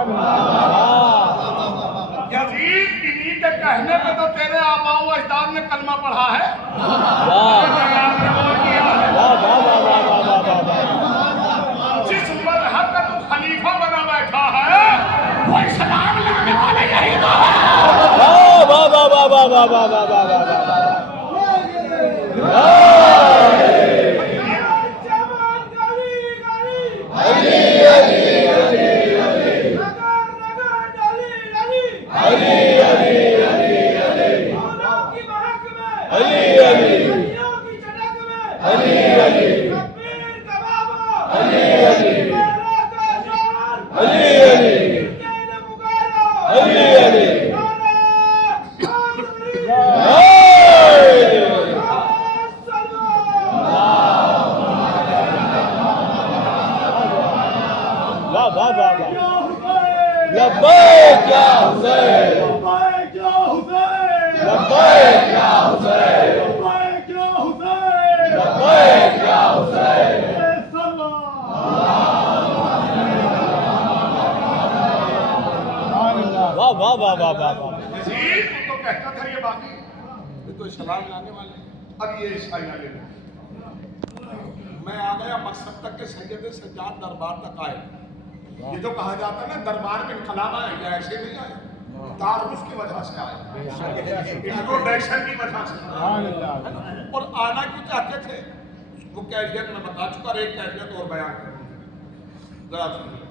یزید انہی کے کہنے پہ تو تیرے آباء و اجداد نے کلمہ پڑھا ہے، جس مذہب کا تو خلیفہ بنا بیٹھا ہے وہ اسلام لانے والا یہی تو ہے۔ لبیک یا حسین، لبیک یا حسین، لبیک یا حسین، لبیک یا حسین، لبیک یا حسین۔ واہ واہ واہ واہ واہ۔ یزید تو کہتا تھا یہ باقی یہ تو اسلام لانے والے، اب یہ عیسائی والے میں آ گیا مقصد تک کہ سید سجاد دربار تک آئے۔ یہ جو کہا جاتا ہے نا دربار میں انقلاب آئے، یہ ایسے نہیں آئے، تعارف کی وجہ سے آئے، انٹروڈکشن کی وجہ سے، اور آنا کیوں چاہتے تھے وہ کیفیت میں بتا چکا، اور ایک کیفیت اور بیان کروں ذرا سنیے۔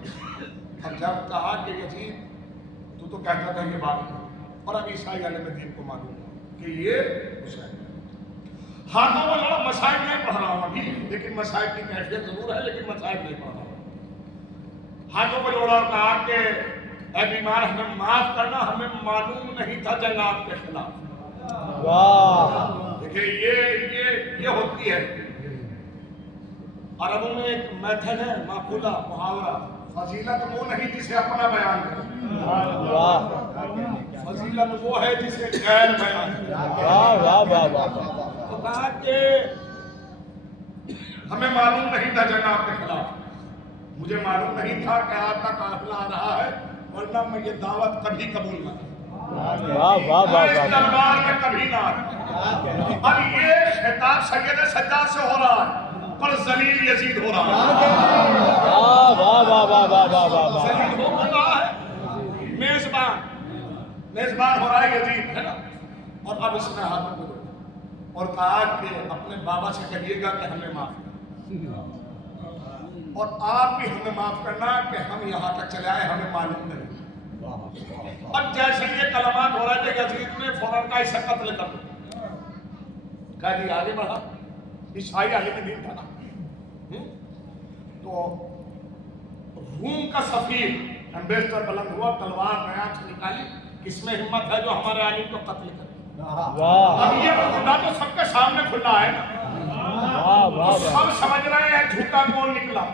اب جب کہا کہ یزید تو کہتا تھا یہ بات، اور اب عیسائی عالم دین کو معلوم کہ یہ حسین ہاتھوں میں لڑا۔ مسائل نہیں پڑھ رہا ہوں ابھی، لیکن مسائل کی کیفیت ضرور ہے، لیکن مسائل نہیں پڑھ رہا ہوں۔ ہاتھوں میں لوڑا اور کہا کہ اے بیمار ہمیں معاف کرنا، ہمیں معلوم نہیں تھا جنگ آپ کے خلاف۔ واہ دیکھیں یہ ہوتی ہے عربوں میں ایک میتھڈ ہے، معقولہ محاورہ، فضیلت وہ نہیں جسے اپنا بیان کرے، واہ فضیلت وہ ہے جسے غیر بیان کرے۔ واہ واہ واہ واہ۔ تو کہا کہ ہمیں معلوم نہیں تھا جنگ آپ کے خلاف، مجھے معلوم نہیں تھا کہ آپ کا قافلہ آ رہا ہے، ورنہ میں یہ دعوت کبھی قبول نہ کروں، واہ واہ واہ اس دربار میں کبھی نہ آتا۔ اب یہ خطاب سید سجاد سے ہو رہا ہے پر ذلیل یزید ہو رہا ہے، واہ واہ واہ واہ واہ واہ واہ۔ ذلیل ہو رہا ہے، میزبان ہو رہا ہے یزید، ہے نا۔ اور اب اس نے ہاتھوں کو دھویا اور کہا کہ اپنے بابا سے کہیے گا کہ ہمیں معاف کرنا، اور آپ بھی ہمیں معاف کرنا کہ ہم یہاں تک چلے آئے، ہمیں معلوم نہیں۔ اب جیسے یہ کلمات ہو رہے تھے یزید نے فوراً کا اسے قتل کر دیا، کہا جی آگے بڑھا، عیسائی عالم دین تھا نا۔ تو روم کا سفیر ایمبیسڈر بلند ہوا، تلوار میان سے نکالی، کس میں ہمت ہے جو ہمارے عالم کو قتل کرے؟ اب یہ خدا تو سب کے سامنے کھلا ہے نا، تو سب سمجھ رہے ہیں جھوٹا کون نکلا،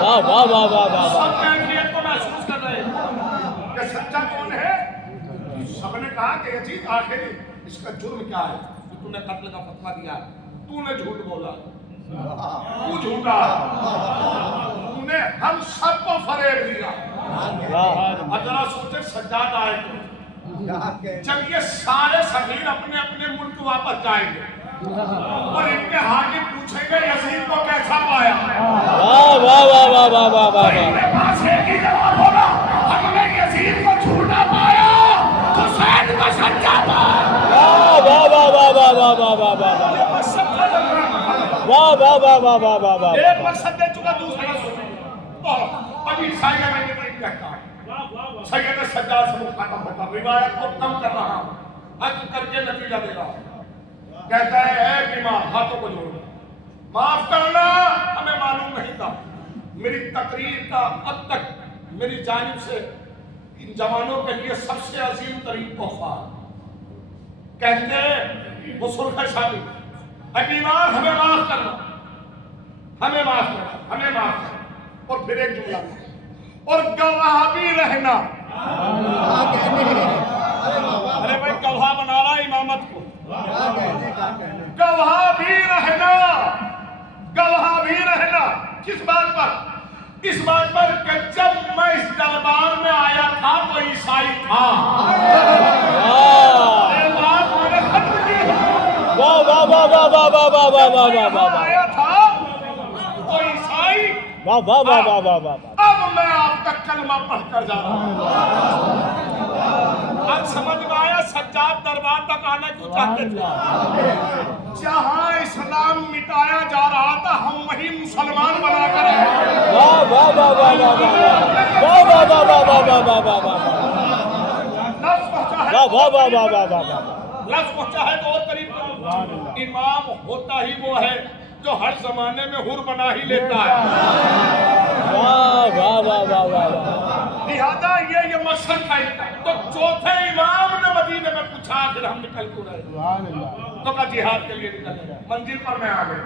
واہ واہ واہ واہ واہ۔ سب کیفیت کو محسوس کر رہے ہیں کہ سچا کون ہے۔ سب نے کہا کہ یزید آخر اس کا جرم کیا ہے کہ تو نے قتل کا فتویٰ دیا، تو نے جھوٹ بولا، تو جھوٹا، تو نے ہم سب کو فریب دیا۔ اب ذرا سوچے سجاد آئے تو جب یہ سارے سفیر اپنے اپنے ملک واپس جائیں گے اور ان کے حاکم پوچھیں گے یزید کو کیسا پایا، واہ واہ واہ واہ واہ واہ واہ۔ ان کے پاس ایک ہی جواب ہوگا، ہم نے یزید کو جھوٹا پایا، حسین کو سچا پایا۔ واہ واہ واہ واہ واہ واہ واہ واہ واہ۔ یہ مقصد تھا جب واہ واہ واہ واہ واہ واہ واہ۔ ایک مقصد دے چکا، دوسرا سنیں۔ اب عیسائی میں یہ کہتا ہے سید سجاد سے مخاطب ہوتا، روایت کو کم کر رہا ہوں، حج کر کے نتیجہ دے رہا ہوں۔ کہتا ہے اے بیمار ہاتھوں کو جوڑو، معاف کرنا، ہمیں معلوم نہیں تھا، میری تقریر کا اب تک میری جانب سے ان جوانوں کے لیے سب سے عظیم ترین تحفہ۔ کہتے وہ سرخ شامی، اے بیمار ہمیں معاف کرنا، ہمیں معاف کرنا، ہمیں معاف کرنا، اور پھر ایک جملہ اور گواہ بھی رہنا۔ ارے بھائی گواہ بنا رہا امامت کو، کس بات پر؟ اس بات پر کہ جب میں اس دربار میں آیا تھا تو عیسائی تھا. یہ بات میں نے ختم کی. واہ واہ واہ واہ واہ واہ واہ واہ واہ واہ واہ واہ آیا تھا تو عیسائی. واہ واہ واہ واہ واہ واہ. اب میں آپ کا کلمہ پڑھ کر جا رہا ہوں. اب سمجھ میں آیا سجاد دربار تک آنا کیوں چاہتے تھے. جہاں اسلام مٹایا جا رہا تھا ہم وہی مسلمان بنا کر رہے. واہ واہ واہ واہ واہ واہ واہ واہ واہ واہ واہ واہ واہ واہ. لفظ پہنچا ہے. واہ واہ واہ واہ واہ واہ واہ. لفظ پہنچا ہے تو اور قریب کرو. امام ہوتا ہی وہ ہے جو ہر زمانے میں حر بنا ہی لیتا ہے. واہ واہ واہ واہ واہ واہ. لہذا یہ مقصد تھا. تو چوتھے امام نے مدینے میں پوچھا پھر ہم نکل کیوں رہے. تو کہا جہاد کے لیے نکل. منزل پر میں آ گئے.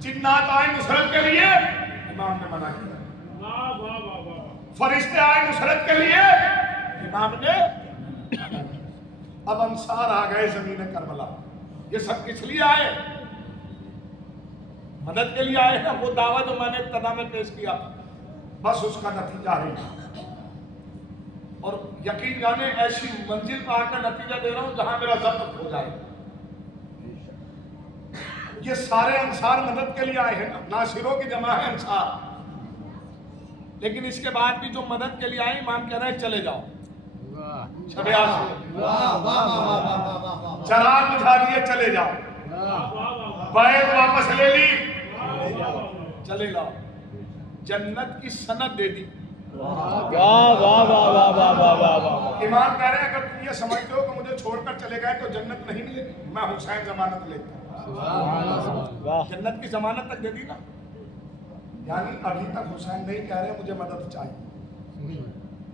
جنات آئے نصرت کے لیے, امام نے منع کیا. فرشتے آئے نصرت کے لیے, امام نے. اب انصار آ گئے زمین کربلا. یہ سب کس لیے آئے؟ مدد کے لیے آئے ہیں. وہ دعویٰ جو میں نے ابتدا میں پیش کیا بس اس کا نتیجہ ہے. اور یقین جانے ایسی منزل پر آ کر نتیجہ دے رہا ہوں جہاں میرا ضبط ہو جائے. یہ سارے انصار مدد کے لیے آئے ہیں. ناصروں کی جمع ہے انصار. لیکن اس کے بعد بھی جو مدد کے لیے آئے امام کہہ رہے ہیں چلے جاؤ. شب آسور چراغ بجھا دیے چلے جاؤ. بیعت واپس لے لی چلے جاؤ. جنت کی سند دے دی. واہ واہ واہ واہ واہ واہ واہ واہ. امام کہہ رہے ہیں اگر تم یہ سمجھتے ہو کہ مجھے چھوڑ کر چلے گئے تو جنت نہیں ملے گی. میں حسین ضمانت لیتا ہوں. جنت کی ضمانت تک دے دی نا. یعنی ابھی تک حسین نہیں کہہ رہے مجھے مدد چاہیے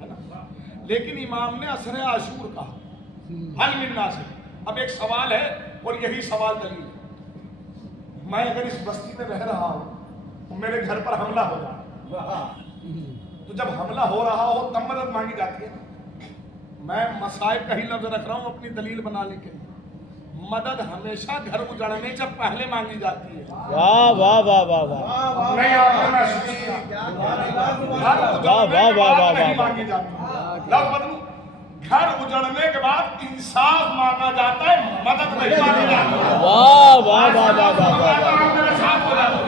ہے نا. لیکن امام نے عصر عاشور کہا حل من ناصر. اب ایک سوال ہے اور یہی سوال دلیل ہے. میں اگر اس بستی میں رہ رہا ہوں تو میرے گھر پر حملہ ہو رہا تو جب حملہ ہو رہا ہو تب مدد مانگی جاتی ہے. میں مصائب کا ہی لفظ رکھ رہا ہوں اپنی دلیل بنانے کے لیے. مدد ہمیشہ گھر اجڑنے سے پہلے مانگی جاتی ہے. واہ واہ واہ واہ واہ. نہیں آپ نے محسوس کیا گھر اجڑنے کے بعد نہیں مانگی جاتی. لفظ بدلو. گھر اجڑنے کے بعد انصاف مانگا جاتا ہے, مدد نہیں مانگی جاتی. واہ واہ واہ واہ واہ واہ. میرے ساتھ ہو جاتا.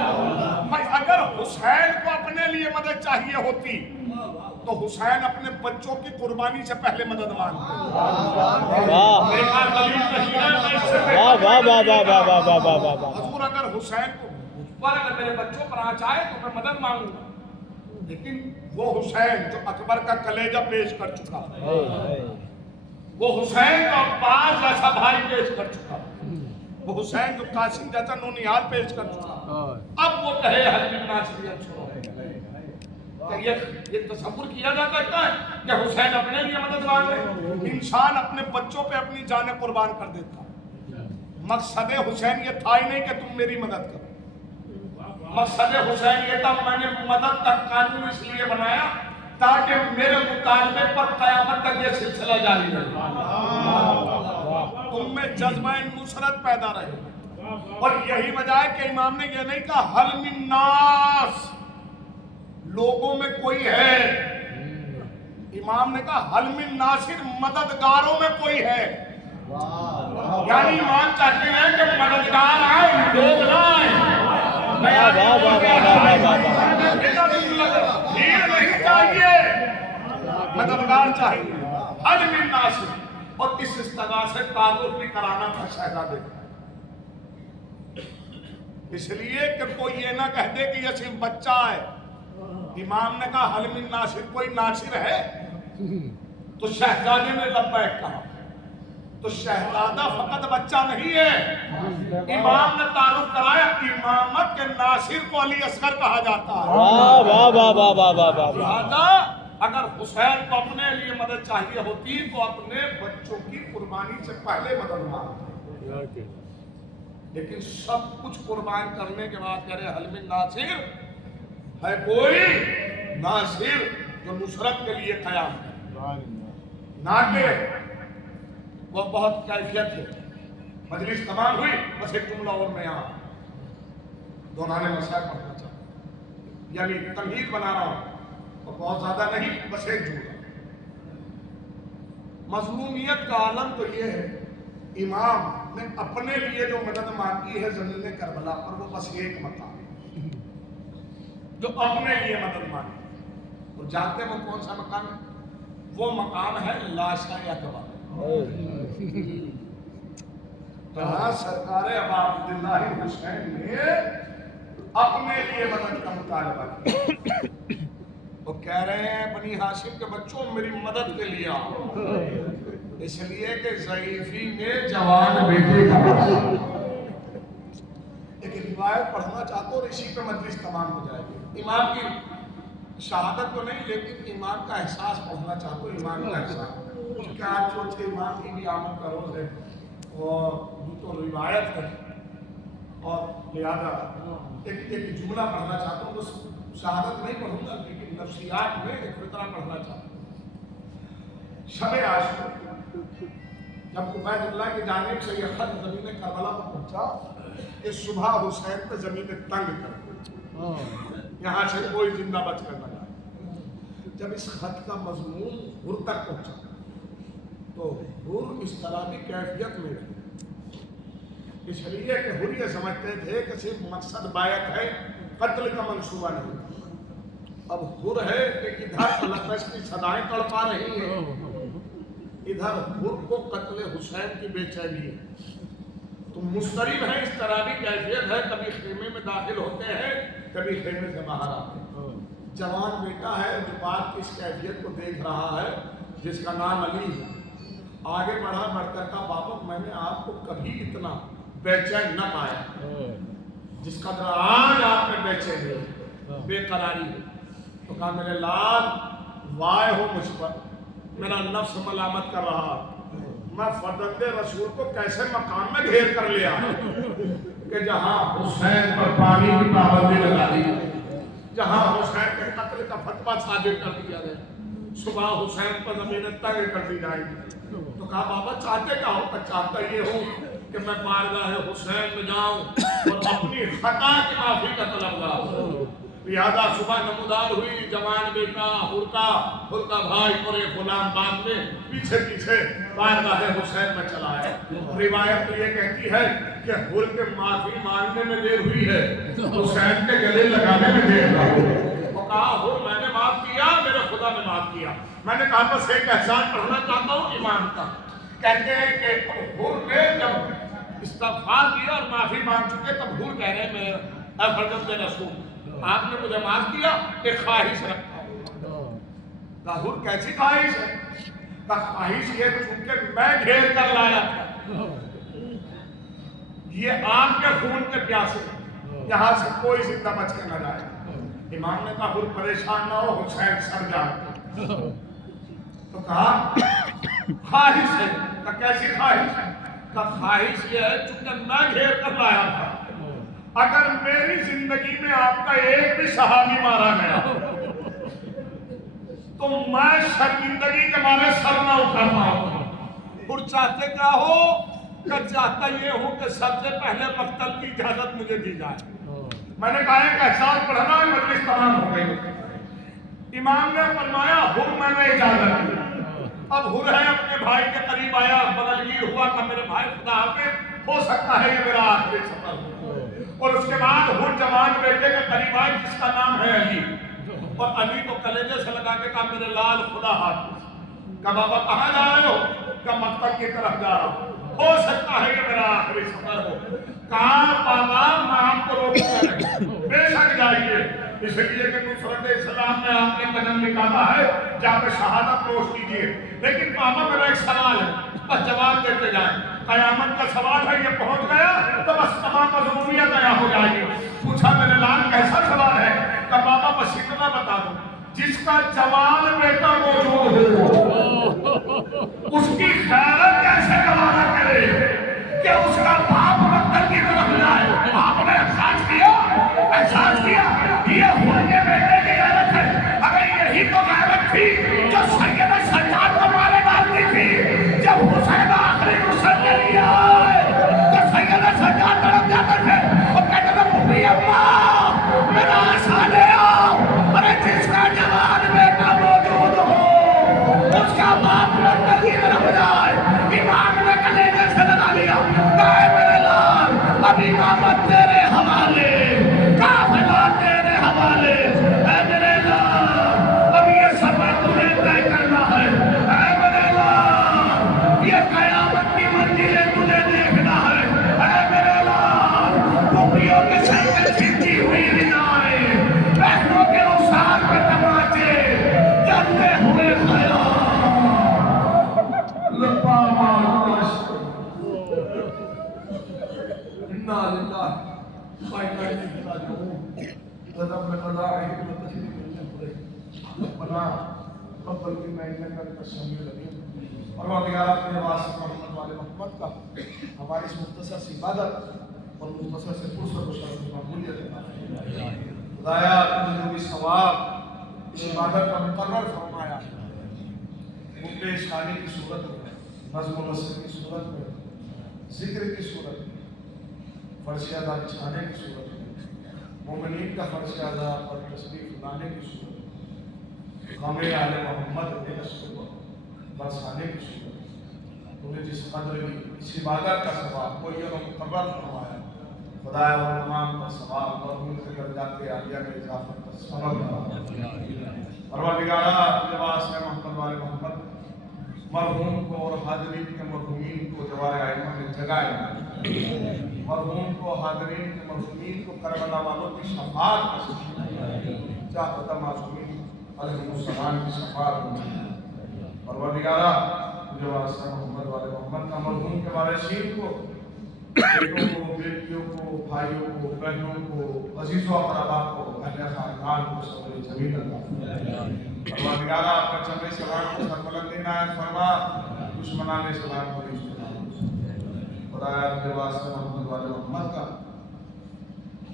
اگر حسین کو اپنے لیے مدد چاہیے ہوتی تو حسین اپنے بچوں کی قربانی سے پہلے مدد مانگتے. واہ واہ واہ واہ واہ واہ واہ واہ واہ واہ. حضور اگر حسین کو اگر میرے بچوں پر آنچ آئے تو میں مدد مانگوں گا. لیکن وہ حسین جو اکبر کا کلیجہ پیش کر چکا, وہ حسین کا عباس جیسا بھائی پیش کر چکا, وہ حسین جو قاسم جیسا نونیال پیش کر چکا, اب وہ کہے حل من ناصر چھوڑو. یہ تصور کیا جا سکتا ہے کہ حسین اپنے لیے مدد مانگے. انسان اپنے بچوں پہ اپنی جانیں قربان کر دیتا. مقصد حسین یہ تھا ہی نہیں کہ تم میری مدد کرو. مقصد حسین یہ تھا میں نے مدد کا قانون اس لیے بنایا تاکہ میرے مطالبے پر قیامت تک یہ سلسلہ جاری رہے. تم میں جذبہ نصرت پیدا رہے. اور یہی وجہ ہے کہ امام نے یہ نہیں کہا حل من ناس, لوگوں میں کوئی ہے. امام نے کہا حل من ناصر, مددگاروں میں کوئی ہے. یعنی امام چاہتے ہیں کہ مددگار آئے, لوگ نہ آئے. بھیڑ نہیں چاہیے, مددگار چاہیے. حل من ناصر. اور اس استغاثے سے تعارف بھی کرانا تھا شہزادے کا, اس لیے کہ کوئی یہ نہ کہہ دے کہ یہ صرف بچہ ہے. امام نے کہا حل من ناصر, کوئی ناصر ہے؟ تو شہزادے نے لبیک کہا. تو شہزادہ فقط بچہ نہیں ہے. امام نے تعارف کرایا امامت کے ناصر کو علی اصغر کہا جاتا ہے. واہ واہ واہ واہ واہ واہ واہ. لہذا اگر حسین کو اپنے لیے مدد چاہیے ہوتی تو اپنے بچوں کی قربانی سے پہلے مدد مانگتے. لیکن سب کچھ قربان کرنے کے بعد کہہ رہے حل من ناصر, ہے کوئی ناصر جو نصرت کے لیے قیام ہے. نہ کہ وہ بہت کیفیت ہے. مجلس تمام ہوئی, بس ایک جملہ اور میں یہاں دونوں نے مسائل پڑھنا چاہتا. یعنی تمہید بنا رہا ہوں اور بہت زیادہ نہیں، بس ایک جملہ۔ مظلومیت کا عالم تو یہ ہے، امام نے اپنے لیے جو مدد مانگی ہے زمین کربلا پر، وہ بس ایک مقام ہے جو اپنے لیے مدد مانگی، اور جانتے ہیں وہ کون سا مقام ہے؟ وہ مقام ہے لاشا اکبر، جہاں سرکار ابا عبداللہ حسین نے اپنے لیے مدد کا مطالبہ کیا۔ وہ کہہ رہے ہیں بنی ہاشم کے بچوں میری مدد کے لیے آؤ، اس لیے کہ ضعیفی میں جوان بیٹے کا ایک روایت پڑھنا چاہتا ہوں اور اسی پہ مجلس تمام ہو جائے گی۔ امام کی شہادت تو نہیں لیکن امام کا احساس پڑھنا چاہتا ہوں، امام کا احساس، کیونکہ آج چوتھے امام کی بھی آمد کا روز ہے اور یہ تو روایت ہے، اور لہذا ایک جملہ پڑھنا چاہتا ہوں، تو شہادت نہیں پڑھوں گا لیکن نفسیات میں ایک فطرہ پڑھنا چاہتا ہوں۔ شب عاشور جب عبید اللہ کی جانب سے یہ خط زمین کربلا پر پہنچا کہ صبح حسین پہ زمین تنگ کر، یہاں سے کوئی زندہ بچ کر نہ جائے۔ جب اس خط کا مضمون حر تک پہنچا تو حر اس طرح کی کیفیت میں تھی، اس لیے کہ حر یہ سمجھتے تھے کہ صرف مقصد بیعت ہے، قتل کا منصوبہ نہیں۔ اب حر ہے کہ ادھر لفظ کی صدائیں تڑپا رہی ہیں، ادھر حر کو قتل حسین کی بے چینی ہے، تو مضطرب ہے، اس طرح کی کیفیت ہے، کبھی خیمے میں داخل ہوتے ہیں کبھی خیمے سے باہر آتے ہیں۔ جوان بیٹا ہے جو بات کی اس کیفیت کو دیکھ رہا ہے، جس کا نام علی ہے، آگے بڑھا بڑھ کر کہا بابا میں نے آپ کو کبھی اتنا بے چین نہ پایا جس قدر آج آپ میں بے چینی ہے، بے قراری ہے۔ تو کہا میرے لال وائے ہو مجھ پر، میرا نفس ملامت کر رہا، میں فرزند رسول کو کیسے مقام میں گھیر کر لیا کہ جہاں حسین پر پانی کی پابندی لگا دی، جہاں حسین کے قتل کا فتویٰ صادر کر دیا گیا، صبح حسین پر زمین تنگ کر دی جائے گی۔ تو کہا بابا چاہتے کیا ہو؟ چاہتا یہ ہوں کہ میں بارگاہ حسین میں جاؤں اور اپنی خطا کی معافی کا طلبگار ہوں۔ لہذا صبح نمودار ہوئی، جوان بیٹا حر کا بھائی اور ایک غلام بعد میں پیچھے پیچھے بارگاہ حسین میں چلا ہے۔ روایت تو یہ کہتی ہے کہ حر کے معافی مانگنے میں دیر ہوئی ہے، حسین کے گلے لگانے میں دیر ہوئی۔ وہ کہا حر میں نے معاف کیا، میرے خدا نے معاف کیا۔ میں نے کہا بس ایک احسان پڑھنا چاہتا ہوں ایمان کا۔ کہتے ہیں کہ حر نے جب استغفار کیا اور معافی مانگ چکے تب حر کہہ رہے ہیں میں اے فرزند رسول آپ نے مجھے معاف کیا، ایک خواہش رکھتا ہوں۔ کہا حر کیسی خواہش ہے؟ کہا خواہش یہ چونکہ میں گھیر کر لایا تھا، یہ آپ کے خون کے پیاسے، یہاں سے کوئی زندہ بچ کے نہ جائے۔ امام نے کہا حر پریشان نہ ہو، حسین سر جانتے۔ تو کہا خواہش ہے، کہا کیسی خواہش ہے؟ کہا خواہش یہ ہے چونکہ میں گھیر کر لایا تھا، اگر میری زندگی میں آپ کا ایک بھی صحابی مارا گیا تو میں شرمندگی کے مارے سر نہ اٹھا پاؤں۔ اور چاہتے کیا ہو؟ کہ چاہتا یہ ہوں کہ سب سے پہلے مقتل کی اجازت مجھے دی جائے۔ میں نے کہا کہ احساس پڑھنا ہے، مجلس تمام ہو گئی۔ امام نے فرمایا حر میں نے اجازت دی۔ اب حر ہے اپنے بھائی کے قریب آیا، بغلگیر ہوا کہ میرے بھائی خدا حافظ، ہو سکتا ہے یہ میرا آخری سفر ہو۔ اور اس کے بعد حر جوان بیٹے کے قریب آئے جس کا نام ہے علی، اور علی کو کلیجے سے لگا کے کہا میرے لال خدا حافظ۔ کہا بابا کہاں جا رہے ہو؟ کہا مقتل کی طرف جا رہا ہوں، ہو سکتا ہے یہ میرا آخری سفر ہو۔ کہا بابا میں آپ کو روکتا نہیں، بے شک جائیے، اس لیے کہ نصرت اسلام میں آپ نے قدم نکالا ہے، جا کے شہادت نوش کیجیے۔ لیکن بابا میرا ایک سوال ہے، بس جواب دیتے جائیں، قیامت کا سوال ہے، یہ پہنچ گیا تو بس تمام مظلومیت طے ہو جائے گی۔ پوچھا میرے لال کیسا سوال ہے؟ کہ بابا بس اتنا بتا دو، جس کا جوان بیٹا موجود ہو اس کی خیرت کیسے گوارا کرے کہ اس کا باپ مقتل کی طرف جائے؟ آپ نے احساس کیا یہ حر کے بیٹے کی غیرت ہے۔ اگر یہی تو غیرت تھی جو سید سجاد کو مارے ڈالتی تھی، جب حسین آخری نصرت کے لیے آئے تو سید سجاد طرف جاتے تھے اور کہتے تھے پھوپھی اماں میرا آسا لے آ، قیامت تیرے حوالے، قافلہ تیرے حوالے، اے میرے اللہ اب یہ سفر تمہیں طے کرنا ہے، اے میرے اللہ یہ قیامت کی منزلیں تجھے دیکھنا ہے، اے میرے اللہ کفریوں کے سر پہ چھنتی ہوئی ردائیں، بہنوں کے رخسار پہ تماچے، جلتے ہوئے خیال لپا مانوش انا للہ فائنہ الیہ راجعون تدم قضاء حکمت تشریف ربنا قبل منا انک انت السمیع العلیم۔ پروردگار اپنے واسطے محمد والے محمد کا ہماری اس مختصر سی عبادت اور مختصر سے فرصت و شرف مقبولیت عطا فرما۔ خدایا تم نے جو بھی ثواب اس عبادت کا مقرر فرمایا وہ پیش خانی کی صورت میں، نظم و نثر کی صورت میں، ذکر کی صورت میں، فرش ادا بچھانے کی صورت میں، مومنین کا فرش ادا پر تشریف لانے کی صورت میں، غم آل محمد کے نشر کو برسانے کی صورت میں، تم نے جس قدر کی اس عبادت کا ثواب کوئی اور مقرر فرمایا، خدایا اور تمام کا ثواب اور ان کے درجات عالیہ میں اضافہ کا سبب بنا۔ پروردگارا اپنے واسطے محمد والے محمد مرحوم کو اور حاضرین کے مرحومین کو جوار ائمہ میں جگائے، مرحوم کو حاضرین کے مرحومین کو کربلا والوں کی شفاعت نصیب، چاہتا معصومین علیہ السلام کی شفاعت۔ پروردگارا جو واسطہ محمد والے محمد کا مرحوم کے وارثین کو، بیٹوں کو، بیٹیوں کو، بھائیوں کو، بہنوں کو، عزیز و اقربا کو، اہل خاندان کو صبر جمیل عطا فرما۔ پروردگارا اپنے چمڑے سلام کو سربلند عنایت فرما، دشمنان اسلام کو رشتہ خدایا اپنے واسطے محمد والے محمد کا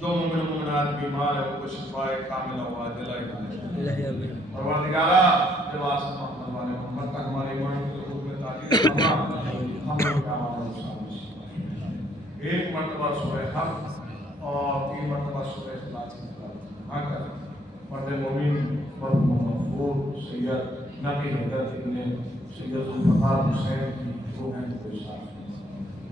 جو مومن مومنات بیمار ہے ان کو شفاء کاملہ و عاجلہ عنایت۔ پروردگارا اپنے واسطے محمد والے محمد کا ہمارے ایمان کے حکم تعلیم فرما، ہم لوگ کا ہمارا ایک مرتبہ سورہ حق اور 3 مرتبہ سورہ اخلاص کی تلاوت نہ کر مرد مومن مرحوم مغفور سید نبی حضرت ابن سید ذوالفقار حسین کی روح کو ارشاد